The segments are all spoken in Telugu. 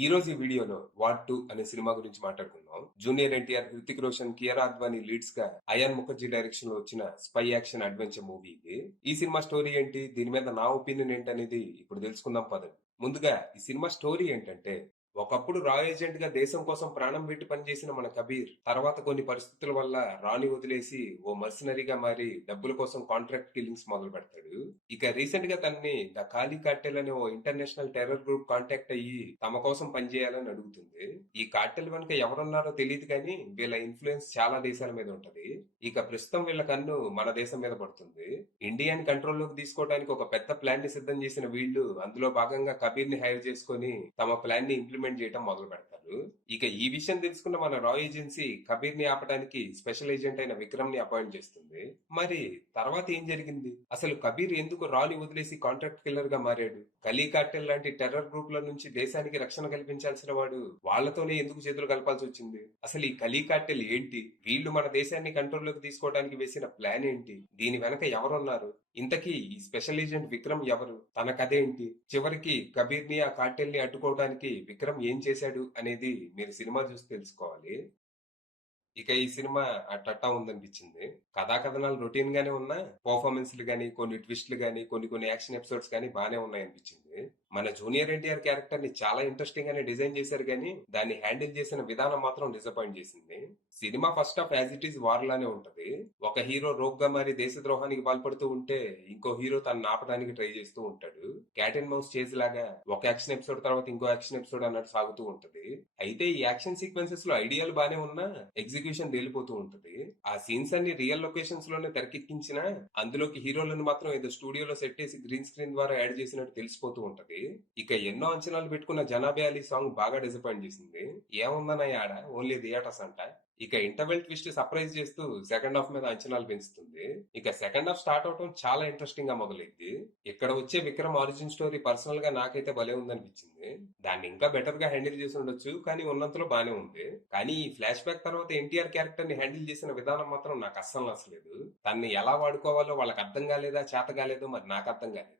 ఈ రోజు ఈ వీడియోలో వార్ 2 అనే సినిమా గురించి మాట్లాడుకుందాం. జూనియర్ ఎన్టీఆర్, హృతిక్ రోషన్, కియారా అద్వానీ లీడ్స్ గా అయాన్ ముఖర్జీ డైరెక్షన్ లో వచ్చిన స్పై యాక్షన్ అడ్వెంచర్ మూవీ ఇది. ఈ సినిమా స్టోరీ ఏంటి, దీని మీద నా ఒపీనియన్ ఏంటి అనేది ఇప్పుడు తెలుసుకుందాం పదండి. ముందుగా ఈ సినిమా స్టోరీ ఏంటంటే, ఒకప్పుడు రా ఏజెంట్ గా దేశం కోసం ప్రాణం పెట్టి పనిచేసిన మన కబీర్ తర్వాత కొన్ని పరిస్థితుల వల్ల రాని వదిలేసి ఓ మర్సనరీగా మారి డబ్బుల కోసం కాంట్రాక్ట్ కిల్లింగ్స్ మొదలు పెడతాడు. ఇక రీసెంట్ గా తనని ద కాలీ కార్టెల్ అనే ఓ ఇంటర్నేషనల్ టెర్రర్ గ్రూప్ కాంటాక్ట్ అయ్యి తమ కోసం పనిచేయాలని అడుగుతుంది. ఈ కార్టెల్ వెనుక ఎవరున్నారో తెలియదు కానీ వీళ్ళ ఇన్ఫ్లుయెన్స్ చాలా దేశాల మీద ఉంటది. ఇక ప్రస్తుతం వీళ్ళ కన్ను మన దేశం మీద పడుతుంది. ఇండియాని కంట్రోల్లోకి తీసుకోవడానికి ఒక పెద్ద ప్లాన్ ని సిద్ధం చేసిన వీళ్ళు అందులో భాగంగా కబీర్ ని హైర్ చేసుకుని తమ ప్లాన్ ని ఇంప్లిమెంట్ చేయడం మొదలు పెడతారు. ఇక ఈ విషయం తెలుసుకున్న మన రా ఏజెన్సీ కబీర్ ని ఆపడానికి స్పెషల్ ఏజెంట్ అయిన విక్రమ్ ని అపాయింట్ చేస్తుంది. మరి తర్వాత ఏం జరిగింది, అసలు కబీర్ ఎందుకు రాని వదిలేసి కాంట్రాక్ట్ కిల్లర్ గా మారాడు, కలీ కార్టెల్ లాంటి టెర్రర్ గ్రూప్ల నుంచి దేశానికి రక్షణ కల్పించాల్సిన వాడు వాళ్ళతోనే ఎందుకు చేతులు కలపాల్సి వచ్చింది, అసలు ఈ కలీ కార్టెల్ ఏంటి, వీళ్ళు మన దేశాన్ని కంట్రోల్లోకి తీసుకోవడానికి వేసిన ప్లాన్ ఏంటి, దీని వెనక ఎవరున్నారు, ఇంతకీ ఈ స్పెషల్ ఏజెంట్ విక్రమ్ ఎవరు, తన కథ ఏంటి, చివరికి కబీర్ ని ఆ కార్టెల్ ని అడ్డుకోవడానికి విక్రమ్ ఏం చేశాడు అనేది మీరు సినిమా చూసి తెలుసుకోవాలి. ఇక ఈ సినిమా అట్టట్టా ఉందనిపించింది. కథా కథనాలు రొటీన్ గానే ఉన్నా పర్ఫార్మెన్స్లు గానీ, కొన్ని ట్విస్ట్లు గానీ, కొన్ని యాక్షన్ ఎపిసోడ్స్ గానీ బానే ఉన్నాయనిపించింది. మన జూనియర్ ఎన్టీఆర్ క్యారెక్టర్ ని చాలా ఇంట్రెస్టింగ్ గానే డిజైన్ చేశారు కానీ దాన్ని హ్యాండిల్ చేసిన విధానం మాత్రం డిసప్పాయింట్ చేసింది. Cinema first half as it is war లానే ఉంటది. ఒక హీరో రోగ్ గా మారి దేశద్రోహానికి పాల్పడుతూ ఉంటే ఇంకో హీరో తను ఆపడానికి ట్రై చేస్తూ ఉంటాడు. క్యాట్ అండ్ మౌస్ చేజ్ లాగా ఒక యాక్షన్ ఎపిసోడ్ తర్వాత ఇంకో యాక్షన్ ఎపిసోడ్ అన్నట్టు సాగుతూ ఉంటది. అయితే ఈ యాక్షన్ సీక్వెన్సెస్ లో ఐడియాలు బానే ఉన్నా ఎగ్జిక్యూషన్ తేలిపోతూ ఉంటది. ఆ సీన్స్ అన్ని రియల్ లొకేషన్స్ లోనే తెరకెక్కించినా అందులోకి హీరోలను మాత్రం ఏదో స్టూడియోలో సెట్ చేసి గ్రీన్ స్క్రీన్ ద్వారా యాడ్ చేసినట్టు తెలిసిపోతూ ఉంటది. ఇక ఎన్నో అంచనాలు పెట్టుకున్న జనాబే అలీ సాంగ్ బాగా డిసప్పాయింట్ చేసింది. ఏముందన్న ఆడ ఓన్లీ థియేటర్స్ అంట. ఇక ఇంటర్వెల్ ట్విస్ట్ సర్ప్రైజ్ చేస్తూ సెకండ్ హాఫ్ మీద అంచనాలు పెంచుతుంది. ఇక సెకండ్ హాఫ్ స్టార్ట్ అవటం చాలా ఇంట్రెస్టింగ్ గా మొదలైంది. ఇక్కడ వచ్చే విక్రమ్ ఆరిజిన్ స్టోరీ పర్సనల్ గా నాకైతే భలే ఉందనిపించింది. దాన్ని ఇంకా బెటర్ గా హ్యాండిల్ చేసి ఉండొచ్చు, కానీ ఉన్నంతలో బానే ఉంది. కానీ ఈ ఫ్లాష్ బ్యాక్ తర్వాత ఎన్టీఆర్ క్యారెక్టర్ ని హ్యాండిల్ చేసిన విధానం మాత్రం నాకు అస్సలు నచ్చలేదు. తన్ని ఎలా వాడుకోవాలో వాళ్ళకి అర్థం కాలేదా, చేత కాలేదో మరి నాకు అర్థం కాలేదు.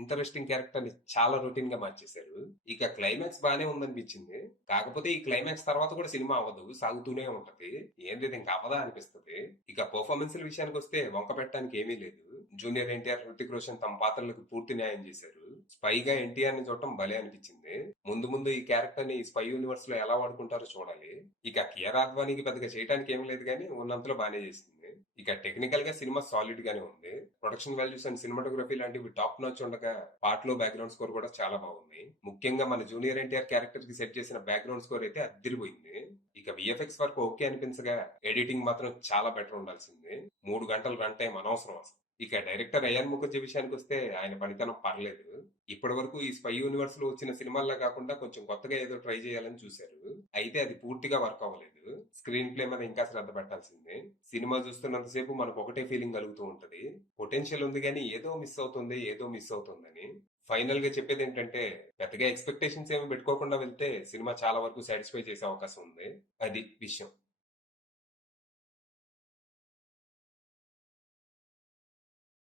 ఇంట్రెస్టింగ్ క్యారెక్టర్ ని చాలా రొటీన్ గా మార్చేశారు. ఇక క్లైమాక్స్ బానే ఉందనిపించింది. కాకపోతే ఈ క్లైమాక్స్ తర్వాత కూడా సినిమా అవ్వదు, సాగుతూనే ఉంటది. ఏంది ఇది ఇంకా అవదా అనిపిస్తుంది. ఇక పర్ఫార్మెన్స్ విషయానికి వస్తే వంక పెట్టడానికి ఏమీ లేదు. జూనియర్ ఎన్టీఆర్, హృతిక్ రోషన్ తమ పాత్రలకు పూర్తి న్యాయం చేశారు. స్పైగా ఎన్టీఆర్ ని చూడటం భలే అనిపించింది. ముందు ముందు ఈ క్యారెక్టర్ ని స్పై యూనివర్స్ లో ఎలా వాడుకుంటారో చూడాలి. ఇక కియారా అద్వానీకి పెద్దగా చేయడానికి ఏం లేదు కానీ ఉన్నంతలో బానే చేసింది. ఇక టెక్నికల్ గా సినిమా సాలిడ్ గానే ఉంది. ప్రొడక్షన్ వాల్యూస్ అండ్ సినిమాటోగ్రఫీ లాంటివి టాప్ నాచ్ ఉండగా పాటలో బ్యాక్గ్రౌండ్ స్కోర్ కూడా చాలా బాగుంది. ముఖ్యంగా మన జూనియర్ ఎన్టీఆర్ క్యారెక్టర్ కి సెట్ చేసిన బ్యాక్గ్రౌండ్ స్కోర్ అయితే అదిరిపోయింది. ఇక విఎఫ్ఎక్స్ వరకు ఓకే అనిపించగా ఎడిటింగ్ మాత్రం చాలా బెటర్ ఉండాల్సింది. 3 గంటలు రన్ టైం అనవసరం అసలు. ఇక డైరెక్టర్ అయాన్ ముఖర్జీ విషయానికి వస్తే ఆయన పనితనం పర్లేదు. ఇప్పటి వరకు ఈ స్పై యూనివర్స్ లో వచ్చిన సినిమాల్లో కాకుండా కొంచెం కొత్తగా ఏదో ట్రై చేయాలని చూశారు. అయితే అది పూర్తిగా వర్క్ అవ్వలేదు. స్క్రీన్ ప్లే మీద ఇంకా శ్రద్ధ పెట్టాల్సిందే. సినిమా చూస్తున్నంతసేపు మనకు ఒకటే ఫీలింగ్ కలుగుతూ ఉంటది, పొటెన్షియల్ ఉంది కానీ ఏదో మిస్ అవుతుంది, ఏదో మిస్ అవుతుందని. ఫైనల్ గా చెప్పేది ఏంటంటే, పెద్దగా ఎక్స్పెక్టేషన్స్ ఏమి పెట్టుకోకుండా వెళ్తే సినిమా చాలా వరకు సాటిస్ఫై చేసే అవకాశం ఉంది. అది విషయం.